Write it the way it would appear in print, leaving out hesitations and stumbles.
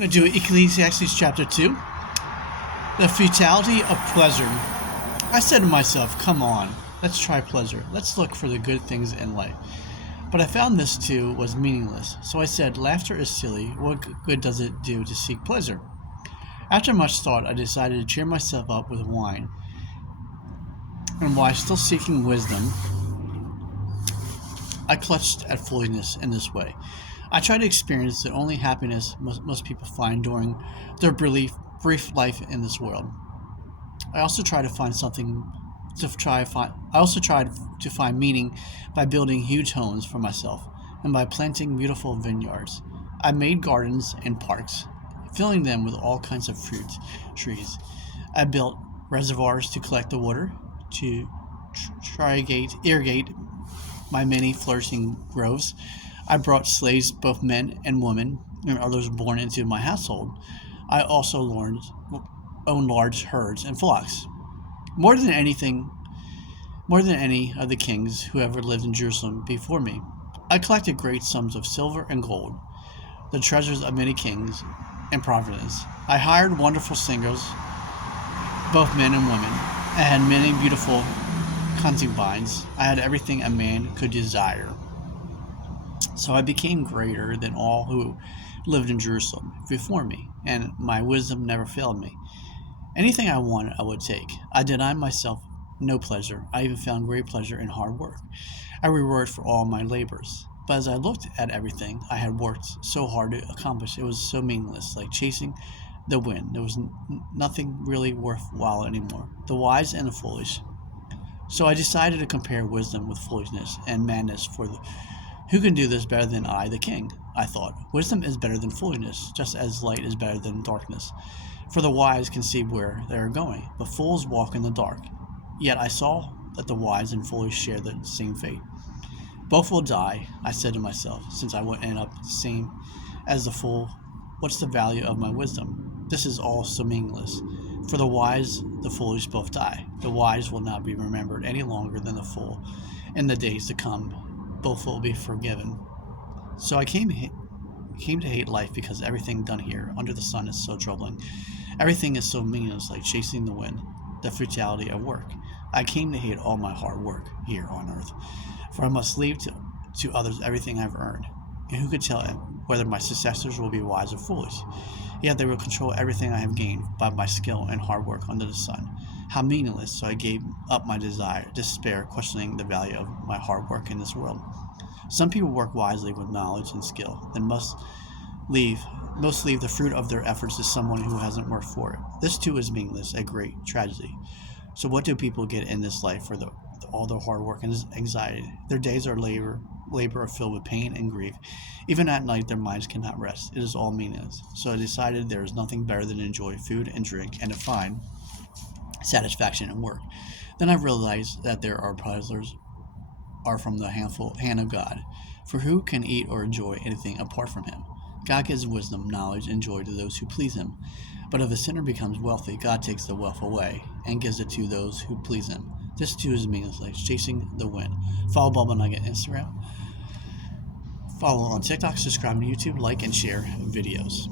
I'm going to do Ecclesiastes chapter 2. The futility of pleasure. I said to myself, come on, let's try pleasure. Let's look for the good things in life. But I found this too was meaningless. So I said, laughter is silly. What good does it do to seek pleasure? After much thought, I decided to cheer myself up with wine. And while still seeking wisdom, I clutched at foolishness in this way. I tried to experience the only happiness most people find during their brief life in this world. I also tried to find meaning by building huge homes for myself and by planting beautiful vineyards. I made gardens and parks, filling them with all kinds of fruit trees. I built reservoirs to collect the water, to irrigate my many flourishing groves. I brought slaves, both men and women, and others born into my household. I also owned large herds and flocks. More than any of the kings who ever lived in Jerusalem before me. I collected great sums of silver and gold, the treasures of many kings and provinces. I hired wonderful singers, both men and women. I had many beautiful concubines. I had everything a man could desire. So I became greater than all who lived in Jerusalem before me, and my wisdom never failed me. Anything I wanted, I would take. I denied myself no pleasure. I even found great pleasure in hard work. I rewarded for all my labors. But as I looked at everything I had worked so hard to accomplish, it was so meaningless, like chasing the wind. There was nothing really worthwhile anymore. The wise and the foolish. So I decided to compare wisdom with foolishness and madness who can do this better than I, the king? I thought. Wisdom is better than foolishness, just as light is better than darkness. For the wise can see where they are going, but fools walk in the dark. Yet I saw that the wise and foolish share the same fate. Both will die, I said to myself, since I would end up the same as the fool. What's the value of my wisdom? This is all so meaningless. For the wise, the foolish both die. The wise will not be remembered any longer than the fool. In the days to come, both will be forgiven. So I came to hate life because everything done here under the sun is so troubling. Everything is so meaningless, like chasing the wind, the futility of work. I came to hate all my hard work here on earth, for I must leave to others everything I've earned. And who could tell whether my successors will be wise or foolish? Yet they will control everything I have gained by my skill and hard work under the sun. How meaningless! So I gave up my despair, questioning the value of my hard work in this world. Some people work wisely with knowledge and skill, then most leave the fruit of their efforts to someone who hasn't worked for it. This too is meaningless, a great tragedy. So what do people get in this life for all their hard work and anxiety? Their days are labor are filled with pain and grief. Even at night, their minds cannot rest. It is all meaningless. So I decided there is nothing better than to enjoy food and drink and to find satisfaction in work. Then I realized that there are pleasures are from the hand of God. For who can eat or enjoy anything apart from him? God gives wisdom, knowledge, and joy to those who please him. But if a sinner becomes wealthy, God takes the wealth away and gives it to those who please him. This too is meaningless, like chasing the wind. Follow Bubble Nugget Instagram. Follow on TikTok, subscribe to YouTube, like and share videos.